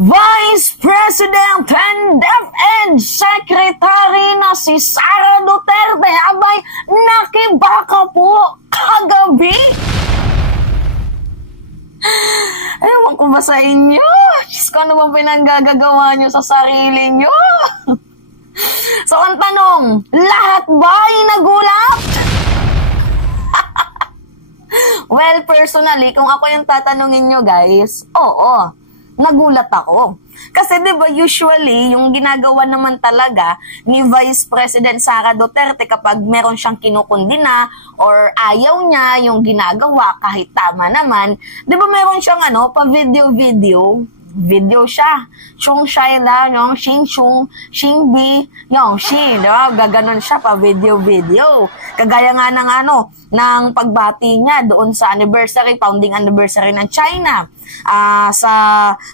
Vice President and DepEd Secretary na si Sara Duterte abay nakibaka po kagabi. Ewan ko ba sa inyo? Diyos ko, ano bang pinanggagawa nyo sa sarili nyo? So, ang tanong, lahat ba ay nagulat? Well, personally, kung ako yung tatanungin nyo, guys, oo, nagulat ako. Kasi 'di ba usually yung ginagawa naman talaga ni Vice President Sara Duterte kapag meron siyang kinukundina or ayaw niya yung ginagawa kahit tama naman, 'di ba meron siyang pa video siya. Chung Shaila, yung Xing Chung, Xing Bi, yung Xing, diba? Gaganon siya pa video. Kagaya nga ng pagbati niya doon sa founding anniversary ng China. Sa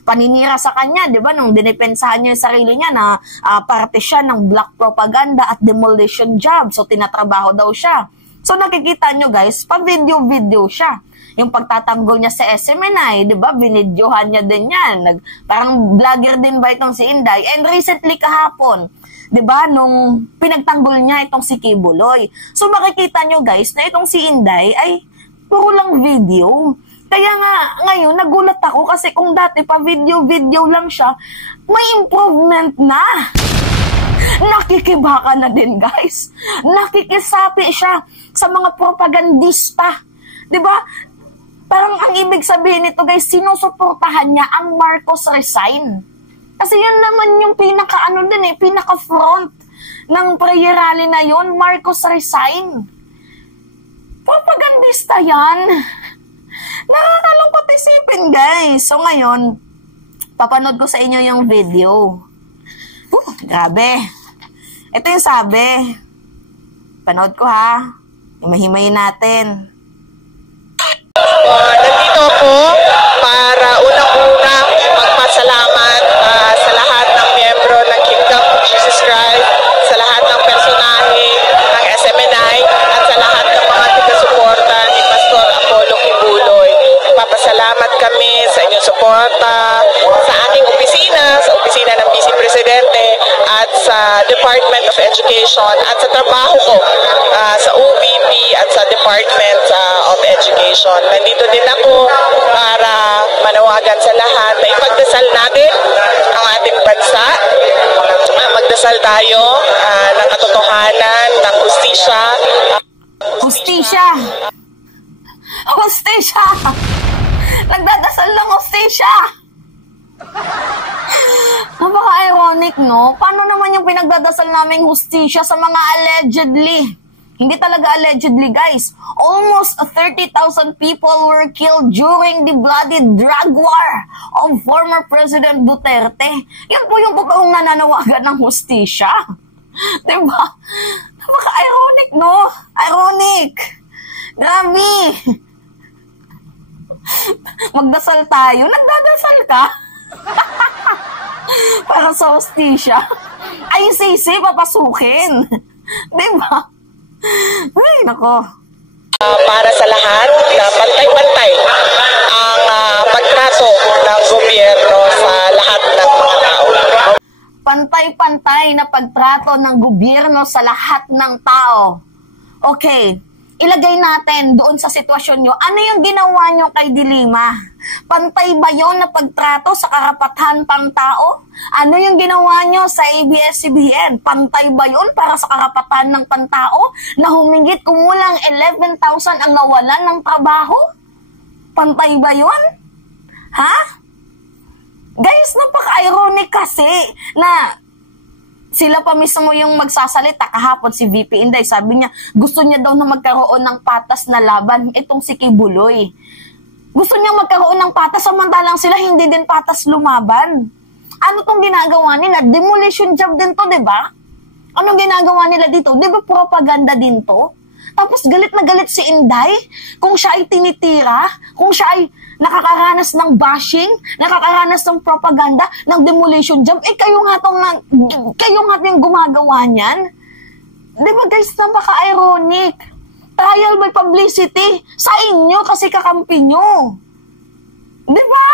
paninira sa kanya, di ba, nung dinipensahan niya yung sarili niya na parte siya ng black propaganda at demolition job. So, tinatrabaho daw siya. So, nakikita nyo guys, pa-video siya. Yung pagtatanggol niya sa SMNI, di ba, binidyohan niya din yan. Parang vlogger din ba itong si Inday? And recently kahapon, di ba, nung pinagtanggol niya itong si Kibuloy. So, makikita nyo guys na itong si Inday ay puro lang video. Kaya nga, ngayon, nagulat ako kasi kung dati pa video lang siya, may improvement na. Nakikibaka na din, guys. Nakikisapi siya sa mga propagandista. Diba? Parang ang ibig sabihin nito, guys, sinusuportahan niya ang Marcos resign. Kasi yun naman yung pinaka-front ng prayer rally na yun, Marcos resign. Propagandista yan. Nakakalungkot isipin, guys. So, ngayon, papanood ko sa inyo yung video. Grabe. Ito yung sabi. Panood ko, ha. Himahimayin natin. Nandito ako para unang-una magpasalamat sa lahat ng miyembro ng Kingdom of Jesus Christ, sa lahat ng personahe ng SMNI, at sa lahat ng mga taga-suporta ni Pastor Apollo Kibuloy. Papasalamat kami sa inyong suporta sa aking opisina, sa opisina ng Vice Presidente at sa Department of Education at sa trabaho ko sa OVP at sa Department of Education. Nandito din ako para manawagan sa lahat na ipagdasal natin ang ating bansa. Magdasal tayo ng katotohanan, ng hustisya. Hustisya! Nagdadasal ng hustisya! Napaka-ironic, no? Paano naman yung pinagdadasal naming hustisya sa mga allegedly? Hindi talaga allegedly, guys. Almost 30,000 people were killed during the bloody drug war of former President Duterte. Yan po yung totoong nananawagan ng hustisya. Diba? Napaka-ironic, no? Ironic. Grabe. Magdasal tayo. Nagdadasal ka? Para sa hustisya. Ay, sisi, papasukin. Diba? Ay, nako. Para sa lahat na pantay-pantay ang pagtrato ng gobyerno sa lahat ng mga tao. Pantay-pantay na pagtrato ng gobyerno sa lahat ng tao. Okay. Ilagay natin doon sa sitwasyon nyo, ano yung ginawa nyo kay Dilima? Pantay ba yon na pagtrato sa karapatan pang tao? Ano yung ginawa nyo sa ABS-CBN? Pantay ba yon para sa karapatan ng pantao na humigit kumulang 11,000 ang nawalan ng trabaho? Pantay ba yon? Ha? Guys, napaka-ironic kasi na sila pa mismo yung magsasalita. Kahapon si VP Inday, sabi niya, gusto niya daw na magkaroon ng patas na laban itong si Kibuloy. Gusto niya magkaroon ng patas, samantalang sila hindi din patas lumaban. Ano tong ginagawa nila? Demolition job din to, diba? Anong ginagawa nila dito? Diba propaganda din to? Tapos galit na galit si Inday kung siya ay tinitira, kung siya ay nakakaranas ng bashing, nakakaranas ng propaganda, ng demolition job. Kayo nga yung gumagawa niyan. Diba guys, napaka-ironic. Trial by publicity sa inyo kasi kakampi nyo. Diba?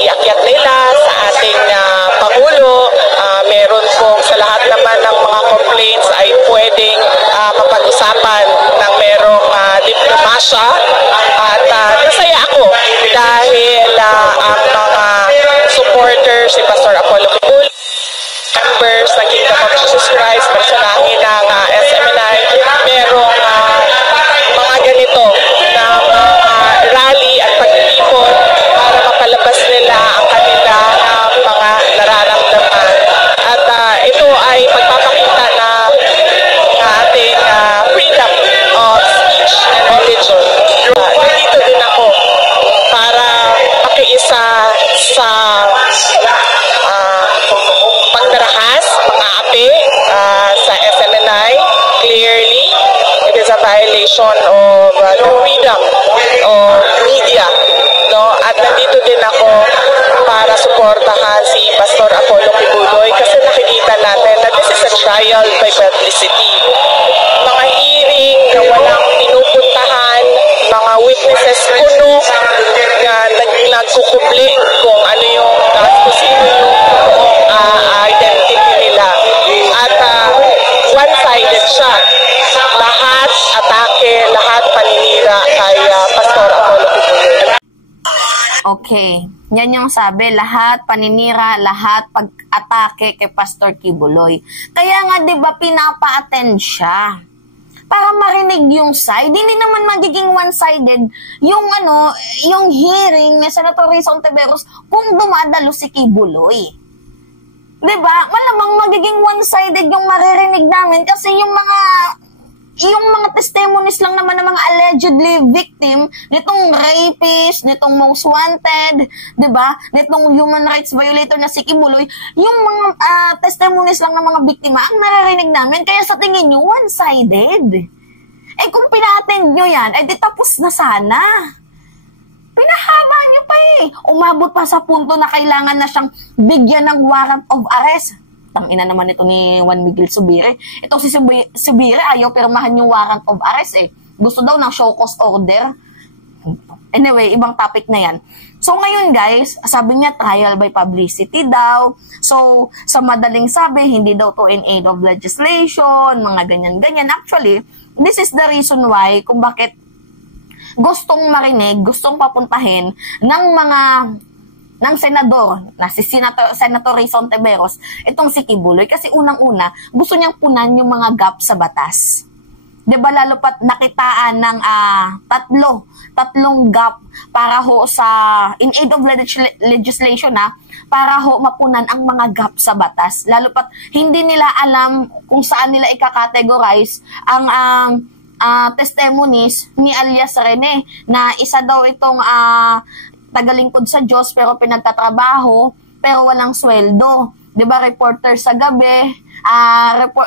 iakyat nila sa ating Pangulo. Meron pong sa lahat naman ng mga complaints ay pwedeng mapag-usapan ng merong diplomasya. At nasaya ako dahil ang mga supporters si Pastor Apollo Kibuloy, members ng Kingdom of Jesus Christ, personahe ng SMNI, merong mga ganito na rally at pagtitipon para mapalabas nila ang kanilang mga nararamdaman. At ito ay pagpapakita na ating freedom of speech and religion. Nandito din ako para pakiisa sa pagdarahas, pang-aapi sa SMNI. Clearly, it is a violation of the freedom of media. No? At nandito din ako para suportahan si Pastor Apollo Kibuloy kasi nakikita natin na this is a trial by publicity. Mga hearing na walang pinupuntahan, mga witnesses kuno na nagkukubli kung ano yung kung sino yung identity nila. At one-sided siya. Lahat atake, lahat paninira kay Pastor Apollo Kibuloy. Okay. Yan yung sabi, lahat paninira, lahat pag-atake kay Pastor Kibuloy. Kaya nga 'di ba pinapa-attend siya para marinig yung side. Hindi naman magiging one-sided yung yung hearing ni Senator Risa Ontiveros kung dumadalo si Kibuloy. 'Di ba? Malamang magiging one-sided yung maririnig namin kasi yung mga testimonies lang naman ng mga allegedly victim nitong rapist, nitong most wanted, 'di ba? Nitong human rights violator na si Kibuloy, yung mga testimonies lang ng mga biktima ang naririnig namin. Kaya sa tingin nyo, one-sided. Eh kung pina-attend nyo yan, eh di tapos na sana. Pinahaba nyo pa eh. Umabot pa sa punto na kailangan na siyang bigyan ng warrant of arrest. Tangina naman ito ni Juan Miguel Zubiri. Ito si Zubiri ayaw pirmahan yung warrant of arrest eh. Gusto daw ng show cause order. Anyway, ibang topic na yan. So ngayon guys, sabi niya trial by publicity daw. So sa madaling sabi, hindi daw to in aid of legislation, mga ganyan-ganyan. Actually, this is the reason why kung bakit gustong marinig, gustong papuntahin ng senador, na si Senator Risa Ontiveros, itong si Kibuloy, kasi unang-una, gusto niyang punan yung mga gap sa batas. Diba, lalo pat nakitaan ng tatlong gap para ho sa, in aid of legislation para ho mapunan ang mga gap sa batas. Lalo pat hindi nila alam kung saan nila ika-categorize ang testimonies ni alias Rene, na isa daw itong tagalingkod sa Diyos pero pinagtatrabaho pero walang sweldo. 'Di ba, reporter sa gabi,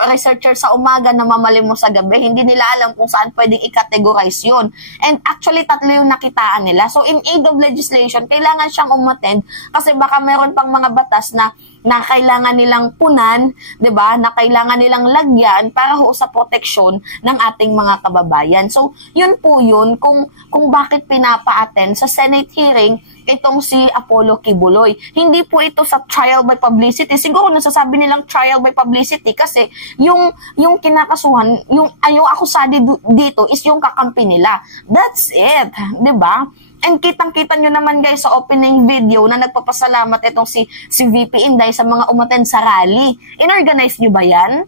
researcher sa umaga na mamalimos sa gabi. Hindi nila alam kung saan pwedeng i-categorize 'yon. And actually tatlo yung nakitaan nila. So in aid of legislation, kailangan siyang umattend kasi baka meron pang mga batas na kailangan nilang punan, 'di ba? Na kailangan nilang lagyan para ho sa proteksyon ng ating mga kababayan. So, yun po yun kung bakit pinapa-attend sa Senate hearing itong si Apollo Kibuloy. Hindi po ito sa trial by publicity. Siguro nasasabi nilang trial by publicity kasi yung kinakasuhan, yung ayaw akusado dito is yung kakampi nila. That's it, 'di ba? And kitang-kita nyo naman guys sa opening video na nagpapasalamat itong si VP Inday sa mga umattend sa rally. Inorganize nyo ba yan?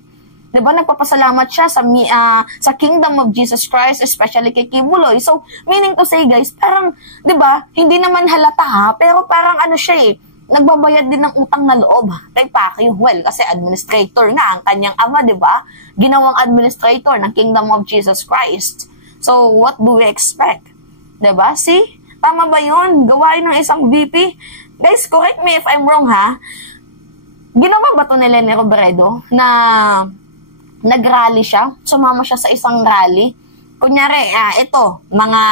Diba, nagpapasalamat siya sa Kingdom of Jesus Christ, especially kay Kibuloy. So, meaning to say guys, parang, diba, hindi naman halata pero parang siya eh, nagbabayad din ng utang na loob kay Pacquiao. Well, kasi administrator nga ang kanyang ama, diba? Ginawang administrator ng Kingdom of Jesus Christ. So, what do we expect? Diba? See? Tama ba yun? Gawain ng isang VP? Guys, correct me if I'm wrong Ginawa ba ito ni Leni Robredo na nag-rally siya? Sumama siya sa isang rally? Kunyari, ito, mga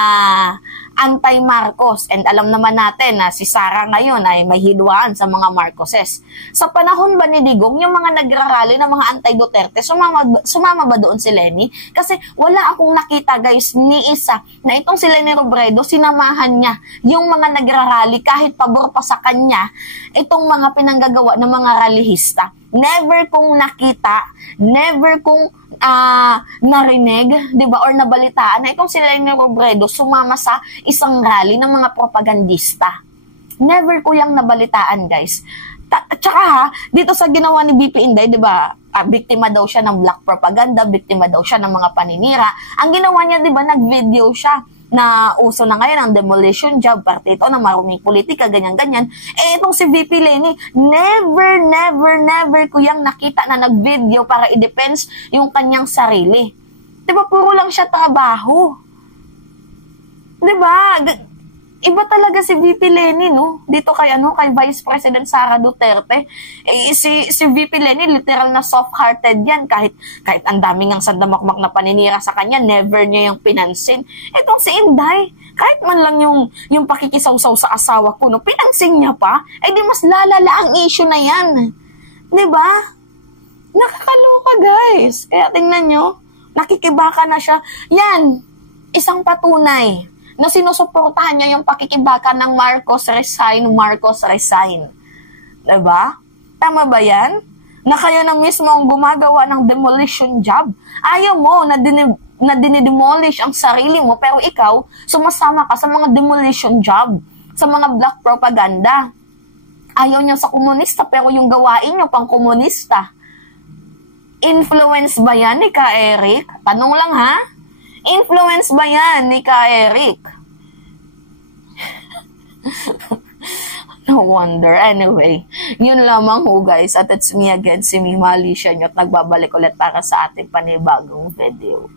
anti-Marcos. And alam naman natin na si Sara ngayon ay may hidwaan sa mga Marcoses. Sa panahon ba ni Digong, yung mga nagrarally ng mga anti-Duterte, sumama ba doon si Leni? Kasi wala akong nakita guys ni isa na itong si Leni Robredo, sinamahan niya yung mga nagrarally kahit pabor pa sa kanya itong mga pinanggagawa ng mga rallyista. Never kong nakita, never kong narinig, di ba, or nabalitaan na itong si Leni Robredo sumama sa isang rally ng mga propagandista. Never ko yung nabalitaan, guys. Tsaka ha, dito sa ginawa ni BP Inday, di ba, biktima daw siya ng black propaganda, biktima daw siya ng mga paninira. Ang ginawa niya, di ba, nag-video siya na uso na ngayon ang demolition job, parte ito ng maruming politika, ganyan-ganyan. Eh, itong si VP Leni, never ko yung nakita na nag-video para i-defense yung kanyang sarili. Diba, puro lang siya trabaho. Diba? Iba talaga si VP Leni, no? Dito kay Vice President Sara Duterte. Eh, si VP Leni, literal na soft-hearted yan. Kahit ang daming ang sandamakmak na paninira sa kanya, never niya yung pinansin. Itong si Inday, kahit man lang yung pakikisawsaw sa asawa ko, no, pinansin niya pa, eh di mas lalala ang issue na yan. Diba? Nakakaloka, guys. Kaya tingnan nyo, nakikibaka na siya. Yan, isang patunay na sinusuportahan niya yung pakikibaka ng Marcos resign. Diba? Tama ba yan? Na kayo na mismo ang gumagawa ng demolition job. Ayaw mo na dinidemolish ang sarili mo, pero ikaw, sumasama ka sa mga demolition job, sa mga black propaganda. Ayaw niya sa komunista, pero yung gawain niyo pang komunista. Influence ba yan ni Ka Eric? Tanong lang ha? Influence ba yan ni Ka Eric? No wonder. Anyway, yun lamang ho guys. At it's me again, si Mima Alicia nyo, at nagbabalik ulit para sa ating panibagong video.